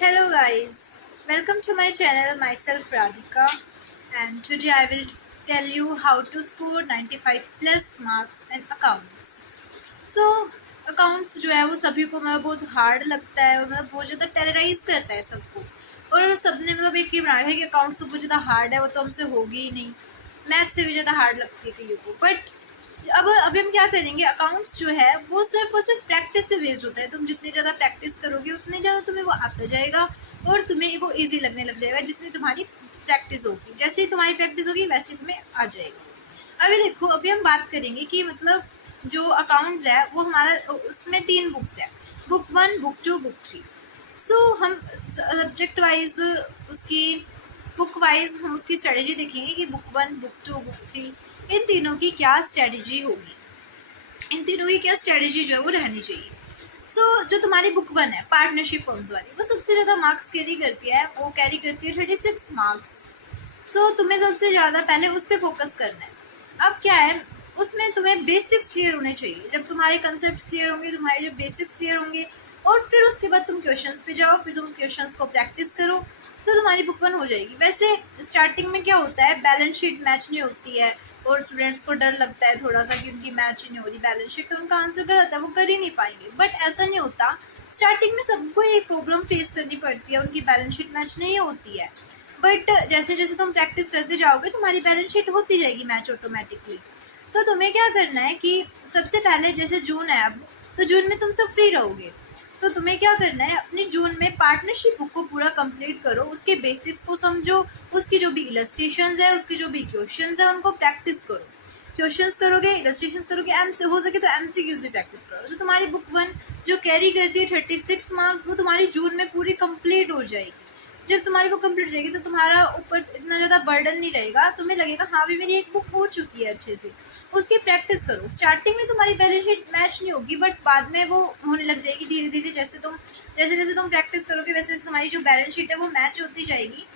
Hello guys, welcome to my channel. Myself Radhika, and today I will tell you how to score 95 plus marks in accounts. So accounts जो है वो सभी को मतलब बहुत hard लगता है और मतलब बहुत ज़्यादा टेरराइज करता है सबको। और सबने मतलब एक ही बनाया है कि अकाउंट्स तो बहुत ज़्यादा हार्ड है, वो तो हमसे होगी ही नहीं। मैथ से भी ज़्यादा हार्ड लगती है कईयों को। बट अब अभी हम क्या करेंगे, अकाउंट्स जो है वो सिर्फ और सिर्फ प्रैक्टिस पे बेस्ड होता है। तुम जितनी ज़्यादा प्रैक्टिस करोगे उतनी ज़्यादा तुम्हें वो आता जाएगा और तुम्हें वो इजी लगने लग जाएगा। जितनी तुम्हारी प्रैक्टिस होगी, जैसे ही तुम्हारी प्रैक्टिस होगी वैसे ही तुम्हें आ जाएगा। अभी देखो, अभी हम बात करेंगे कि मतलब जो अकाउंट्स है वो हमारा, उसमें 3 बुक्स है, बुक 1, बुक 2, बुक 3। सो हम सब्जेक्ट वाइज उसकी बुक वाइज हम उसकी स्ट्रेटेजी देखेंगे कि बुक 1, बुक 2, बुक 3 इन तीनों की क्या स्ट्रेटेजी होगी, इन तीनों की क्या स्ट्रेटेजी जो है वो रहनी चाहिए। जो तुम्हारी बुक 1 है पार्टनरशिप फर्म्स वाली, वो सबसे ज़्यादा मार्क्स कैरी करती है, वो कैरी करती है 36 मार्क्स। तुम्हें सबसे ज़्यादा पहले उस पर फोकस करना है। अब क्या है, उसमें तुम्हें बेसिक्स क्लियर होने चाहिए। जब तुम्हारे कंसेप्ट क्लियर होंगे, तुम्हारे जब बेसिक्स क्लियर होंगे और फिर उसके बाद तुम क्वेश्चंस पे जाओ, फिर तुम क्वेश्चंस को प्रैक्टिस करो, तो तुम्हारी बुक 1 हो जाएगी। वैसे स्टार्टिंग में क्या होता है, बैलेंस शीट मैच नहीं होती है और स्टूडेंट्स को डर लगता है थोड़ा सा कि उनकी मैच नहीं हो रही बैलेंस शीट, तो उनका आंसर गलत है, वो कर ही नहीं पाएंगे। बट ऐसा नहीं होता, स्टार्टिंग में सबको ये प्रॉब्लम फेस करनी पड़ती है, उनकी बैलेंस शीट मैच नहीं होती है। बट जैसे जैसे तुम प्रैक्टिस करते जाओगे तुम्हारी बैलेंस शीट होती जाएगी मैच ऑटोमेटिकली। तो तुम्हें क्या करना है कि सबसे पहले, जैसे जून है अब, तो जून में तुम सब फ्री रहोगे, तो तुम्हें क्या करना है, अपनी जून में पार्टनरशिप बुक को पूरा कंप्लीट करो, उसके बेसिक्स को समझो, उसकी जो भी इलस्ट्रेशंस है, उसके जो भी क्वेश्चंस है उनको प्रैक्टिस करो। क्वेश्चंस करोगे, इलस्ट्रेशंस करोगे, हो सके तो एमसीक्यूज भी प्रैक्टिस करो। तो तुम्हारी बुक 1 जो कैरी करती है 36 मार्क्स, वो तुम्हारी जून में पूरी कंप्लीट हो जाएगी। जब तुम्हारी वो कंप्लीट हो जाएगी तो तुम्हारा ऊपर इतना ज़्यादा बर्डन नहीं रहेगा, तुम्हें लगेगा हाँ भी मेरी एक बुक हो चुकी है अच्छे से। उसकी प्रैक्टिस करो। स्टार्टिंग में तुम्हारी बैलेंस शीट मैच नहीं होगी, बट बाद में वो होने लग जाएगी धीरे धीरे। जैसे जैसे तुम प्रैक्टिस करोगे वैसे वैसे तुम्हारी जो बैलेंस शीट है वो मैच होती जाएगी।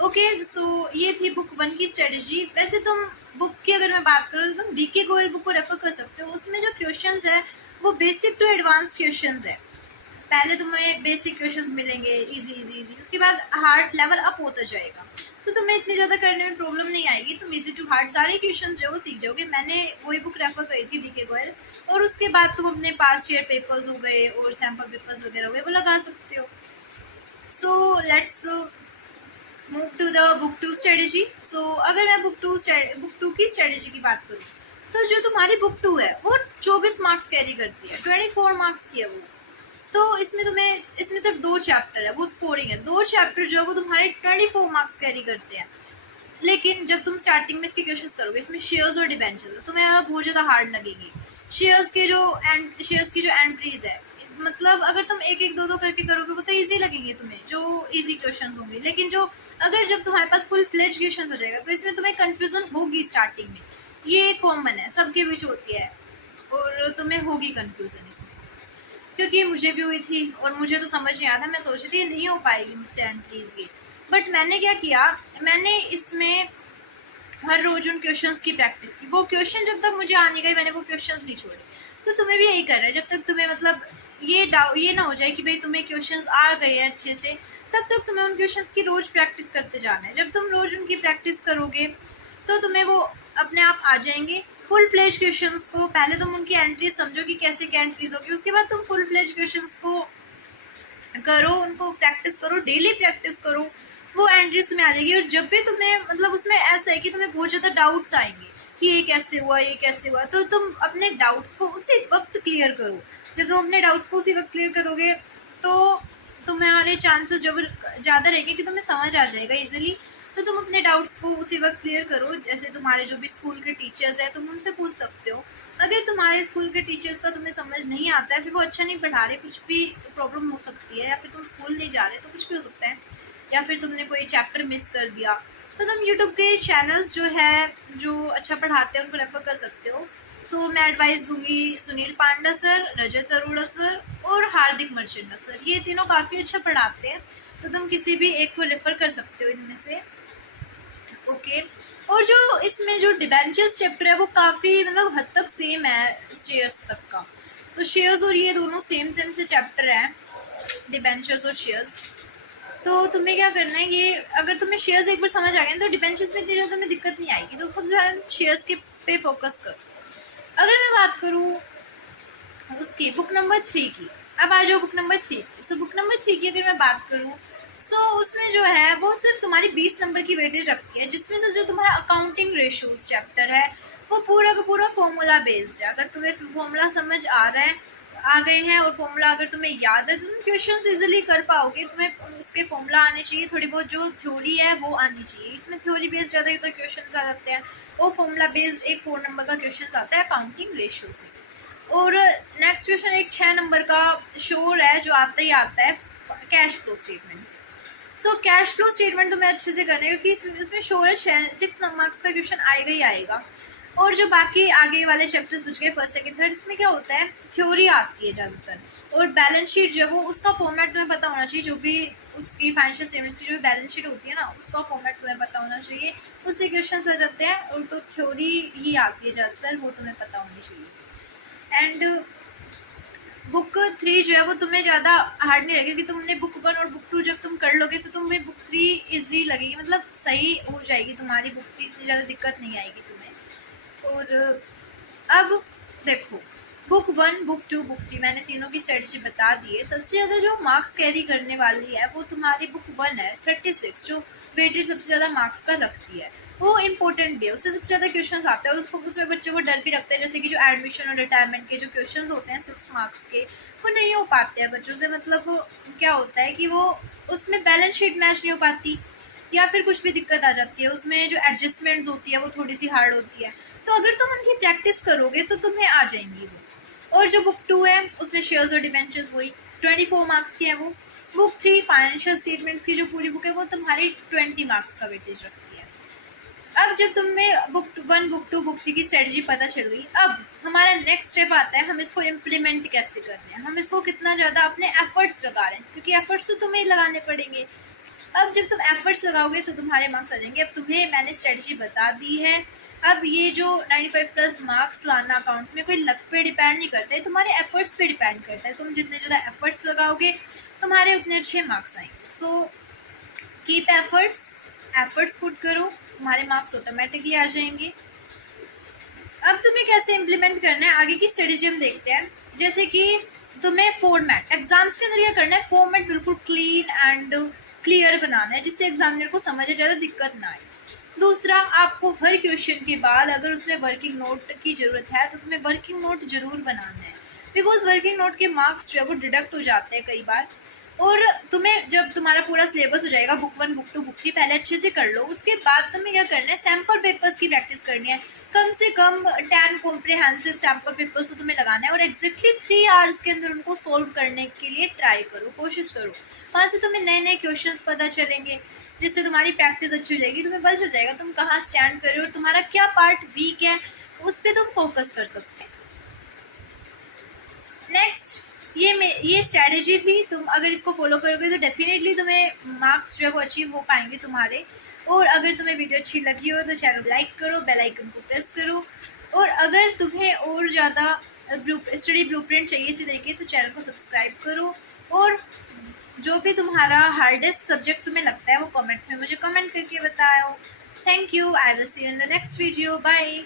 ओके, ये थी बुक 1 की स्ट्रेटेजी। वैसे तुम बुक की अगर मैं बात करूँ तो तुम डीके गोयल बुक को रेफर कर सकते हो। उसमें जो क्वेश्चंस है वो बेसिक टू एडवांस क्वेश्चंस है। पहले तुम्हें बेसिक क्वेश्चंस मिलेंगे इजी इजी इजी, उसके बाद हार्ड लेवल अप होता जाएगा, तो तुम्हें इतनी ज़्यादा करने में प्रॉब्लम नहीं आएगी। तुम इजी टू हार्ड सारे क्वेश्चंस जो वो सीख जाओगे। मैंने वही बुक रेफर करी थी, डीके गोयल। और उसके बाद तुम अपने पास ईयर पेपर्स हो गए और सैम्पल पेपर्स वगैरह हो गए वो लगा सकते हो। Let's move to the book 2 strategy. अगर मैं बुक टू की स्ट्रेटेजी की बात करूँ, तो जो तुम्हारी बुक 2 है वो 24 मार्क्स कैरी करती है, 24 मार्क्स की है वो। तो इसमें सिर्फ 2 चैप्टर है, वो स्कोरिंग है। 2 चैप्टर जो है वो तुम्हारे 24 मार्क्स कैरी करते हैं। लेकिन जब तुम स्टार्टिंग में इसके क्वेश्चंस करोगे, इसमें शेयर्स और डिबेंचर, तुम्हें बहुत ज़्यादा हार्ड लगेगी। शेयर्स की जो एंट्रीज है, मतलब अगर तुम एक एक दो दो करके करोगे वो तो इजी लगेंगे तुम्हें, जो इजी क्वेश्चन होंगे। लेकिन जब तुम्हारे पास फुल फ्लेज क्वेश्चन हो जाएगा तो इसमें तुम्हें कंफ्यूजन होगी स्टार्टिंग में। ये कॉमन है, सबके बीच होती है और तुम्हें होगी कंफ्यूजन इसमें, क्योंकि मुझे भी हुई थी और मुझे तो समझ नहीं आता। मैं सोच रही थी नहीं हो पाएगी मुझसे एंट्रीज की। बट मैंने क्या किया, मैंने इसमें हर रोज उन क्वेश्चंस की प्रैक्टिस की। वो क्वेश्चन जब तक मुझे आने गए मैंने वो क्वेश्चंस नहीं छोड़े। तो तुम्हें भी यही करना है, जब तक तुम्हें मतलब ये ना हो जाए कि भाई तुम्हें क्वेश्चंस आ गए हैं अच्छे से, तब तक तुम्हें उन क्वेश्चंस की रोज प्रैक्टिस करते जाना है। जब तुम रोज उनकी प्रैक्टिस करोगे तो तुम्हें वो अपने आप आ जाएंगे। फुल फ्लेज क्वेश्चंस को पहले तुम उनकी एंट्रीज समझो कि कैसे क्या एंट्रीज होगी, उसके बाद तुम फुल फ्लेज क्वेश्चंस को करो, उनको प्रैक्टिस करो, डेली प्रैक्टिस करो, वो एंट्रीज तुम्हें आ जाएगी। और जब भी तुम्हें मतलब उसमें ऐसा है कि तुम्हें बहुत ज़्यादा डाउट्स आएंगे कि ये कैसे हुआ, तो तुम अपने डाउट्स को उसी वक्त क्लियर करो। जब तुम अपने डाउट्स को उसी वक्त क्लियर करोगे तो तुम्हारे चांसेस जो ज़्यादा रहेंगे कि तुम्हें समझ आ जाएगा इजीली। तो तुम अपने डाउट्स को उसी वक्त क्लियर करो। जैसे तुम्हारे जो भी स्कूल के टीचर्स हैं तुम उनसे पूछ सकते हो। अगर तुम्हारे स्कूल के टीचर्स का तुम्हें समझ नहीं आता है, फिर वो अच्छा नहीं पढ़ा रहे, कुछ भी प्रॉब्लम हो सकती है, या फिर तुम स्कूल नहीं जा रहे तो कुछ भी हो सकता है, या फिर तुमने कोई चैप्टर मिस कर दिया, तो तुम यूट्यूब के चैनल्स जो अच्छा पढ़ाते हैं उनको रेफर कर सकते हो। मैं एडवाइस दूंगी सुनील पांडा सर, रजत अरोड़ा सर और हार्दिक मर्चेंडा सर, ये तीनों काफ़ी अच्छा पढ़ाते हैं, तो तुम किसी भी एक को रेफर कर सकते हो इनमें से। ओके, और जो इसमें जो डिबेंचर्स चैप्टर है वो काफ़ी मतलब हद तक सेम है शेयर्स तक का। तो शेयर्स और ये दोनों सेम से चैप्टर हैं। डिबेंचर्स और शेयर्स। तो तुम्हें क्या करना है, ये अगर तुम्हें शेयर्स एक बार समझ आ गए तो डिबेंचर्स में इतनी ज़्यादा तुम्हें दिक्कत नहीं आएगी, तो सबसे ज़्यादा शेयर्स के पे फोकस कर। अगर मैं बात करूँ उसकी बुक नंबर 3 की, अब आ जाओ बुक नंबर 3 की। सो बुक नंबर 3 की अगर मैं बात करूँ, सो उसमें जो है वो सिर्फ तुम्हारी 20 नंबर की वेटेज रखती है, जिसमें से जो तुम्हारा अकाउंटिंग रेशियोज चैप्टर है वो पूरा का पूरा फॉर्मूला बेस्ड है। अगर तुम्हें फॉर्मूला समझ आ गए हैं और फॉर्मूला अगर तुम्हें याद है तो तुम क्वेश्चंस इजीली कर पाओगे। तुम्हें उसके फॉर्मूला आने चाहिए, थोड़ी बहुत जो थ्योरी है वो आनी चाहिए। इसमें थ्योरी बेस्ड ज़्यादा तो क्वेश्चन आ जाते हैं, और फॉर्मूला बेस्ड एक 4 नंबर का क्वेश्चन आता है अकाउंटिंग रेशियो से। और नेक्स्ट क्वेश्चन एक 6 नंबर का श्योर है जो आता ही आता है कैश फ्लो स्टेटमेंट से। सो कैश फ्लो स्टेटमेंट तुम्हें अच्छे से करना है, क्योंकि इसमें श्योर है 6 मार्क्स का क्वेश्चन आएगा ही आएगा। और जो बाकी आगे वाले चैप्टर्स बच गए फर्स्ट सेकंड थर्ड, इसमें क्या होता है थ्योरी आती है ज़्यादातर, और बैलेंस शीट जो है वो उसका फॉर्मेट तुम्हें पता होना चाहिए। जो भी उसकी फाइनेंशियल स्टेटमेंट्स की जो बैलेंस शीट होती है ना, उसका फॉर्मेट तुम्हें पता होना चाहिए, उससे क्वेश्चन आ जाते हैं। और तो थ्योरी ही आती है ज़्यादातर, वो तुम्हें पता होनी चाहिए। एंड बुक 3 जो है वो तुम्हें ज़्यादा हार्ड नहीं लगेगी, तुमने बुक 1 और बुक 2 जब तुम कर लोगे तो तुम्हें बुक 3 इजी लगेगी, मतलब सही हो जाएगी तुम्हारी बुक 3, इतनी ज़्यादा दिक्कत नहीं आएगी तुम्हें। और अब देखो बुक 1, बुक 2, बुक 3 मैंने तीनों की स्ट्रेटजी बता दी है। सबसे ज़्यादा जो मार्क्स कैरी करने वाली है वो तुम्हारी बुक 1 है 36, जो वेटेज सबसे ज़्यादा मार्क्स का रखती है, वो इम्पोर्टेंट भी है, उससे सबसे ज़्यादा क्वेश्चंस आते हैं। और उसको उसमें बच्चों को डर भी रखते हैं, जैसे कि जो एडमिशन और रिटायरमेंट के जो क्वेश्चंस होते हैं 6 मार्क्स के, वो नहीं हो पाते हैं बच्चों से। मतलब क्या होता है कि वो उसमें बैलेंस शीट मैच नहीं हो पाती, या फिर कुछ भी दिक्कत आ जाती है, उसमें जो एडजस्टमेंट्स होती है वो थोड़ी सी हार्ड होती है। तो अगर तुम उनकी प्रैक्टिस करोगे तो तुम्हें आ जाएंगी वो। और जो बुक 2 है उसमें शेयर्स और डिबेंचर्स हुई 24 मार्क्स की है वो। बुक 3 फाइनेंशियल स्टेटमेंट्स की जो पूरी बुक है वो तुम्हारी 20 मार्क्स का वेटेज रखती है। अब जब तुम्हें बुक 1, बुक 2, बुक 3 की स्ट्रेटजी पता चल गई, अब हमारा नेक्स्ट स्टेप आता है हम इसको इम्प्लीमेंट कैसे कर रहे हैं, हम इसको कितना ज़्यादा अपने एफर्ट्स लगा रहे हैं, क्योंकि एफर्ट्स तो तुम्हें लगाने पड़ेंगे। अब जब तुम एफर्ट्स लगाओगे तो तुम्हारे मार्क्स आ जाएंगे। अब तुम्हें मैंने स्ट्रेटजी बता दी है। अब ये जो 95 प्लस मार्क्स लाना अकाउंट्स में कोई लक पे डिपेंड नहीं करता है, तुम्हारे एफर्ट्स पे डिपेंड करता है। तुम जितने ज़्यादा एफर्ट्स लगाओगे तुम्हारे उतने अच्छे मार्क्स आएंगे। सो कीप एफर्ट्स पुट करो, तुम्हारे मार्क्स ऑटोमेटिकली आ जाएंगे। अब तुम्हें कैसे इम्प्लीमेंट करना है आगे की स्ट्रेटजी हम देखते हैं। जैसे कि तुम्हें फॉर्मेट एग्जाम्स के अंदर क्या करना है, फॉर्मेट बिल्कुल क्लीन एंड क्लियर बनाना है, जिससे एग्जामिनर को समझ ज़्यादा दिक्कत ना आए। दूसरा, आपको हर क्वेश्चन के बाद अगर उसमें वर्किंग नोट की ज़रूरत है तो तुम्हें वर्किंग नोट जरूर बनाना है, बिकॉज वर्किंग नोट के मार्क्स जो है वो डिडक्ट हो जाते हैं कई बार। और तुम्हें जब तुम्हारा पूरा सिलेबस हो जाएगा बुक 1, बुक 2, बुक 3 पहले अच्छे से कर लो, उसके बाद तुम्हें क्या करना है सैम्पल पेपर्स की प्रैक्टिस करनी है। कम से कम 10 कॉम्प्रिहेंसिव सैम्पल पेपर्स को तुम्हें लगाना है, और एग्जैक्टली 3 आवर्स के अंदर उनको सोल्व करने के लिए ट्राई करो, कोशिश करो। वहाँ से तुम्हें नए नए क्वेश्चंस पता चलेंगे, जिससे तुम्हारी प्रैक्टिस अच्छी हो जाएगी। तुम्हें पता चल जाएगा तुम कहाँ स्टैंड कर रहे हो और तुम्हारा क्या पार्ट वीक है, उस पर तुम फोकस कर सकते हैं। नेक्स्ट, ये स्ट्रैटेजी थी, तुम अगर इसको फॉलो करोगे तो डेफिनेटली तुम्हें मार्क्स जो है वो अचीव हो पाएंगे तुम्हारे। और अगर तुम्हें वीडियो अच्छी लगी हो तो चैनल लाइक करो, बेल आइकन को प्रेस करो। और अगर तुम्हें और ज़्यादा स्टडी ब्लूप्रिंट चाहिए इसी तरीके तो चैनल को सब्सक्राइब करो। और जो भी तुम्हारा हार्डेस्ट सब्जेक्ट तुम्हें लगता है वो कमेंट में मुझे कमेंट करके बताओ। Thank you, I will see you in the next video, bye.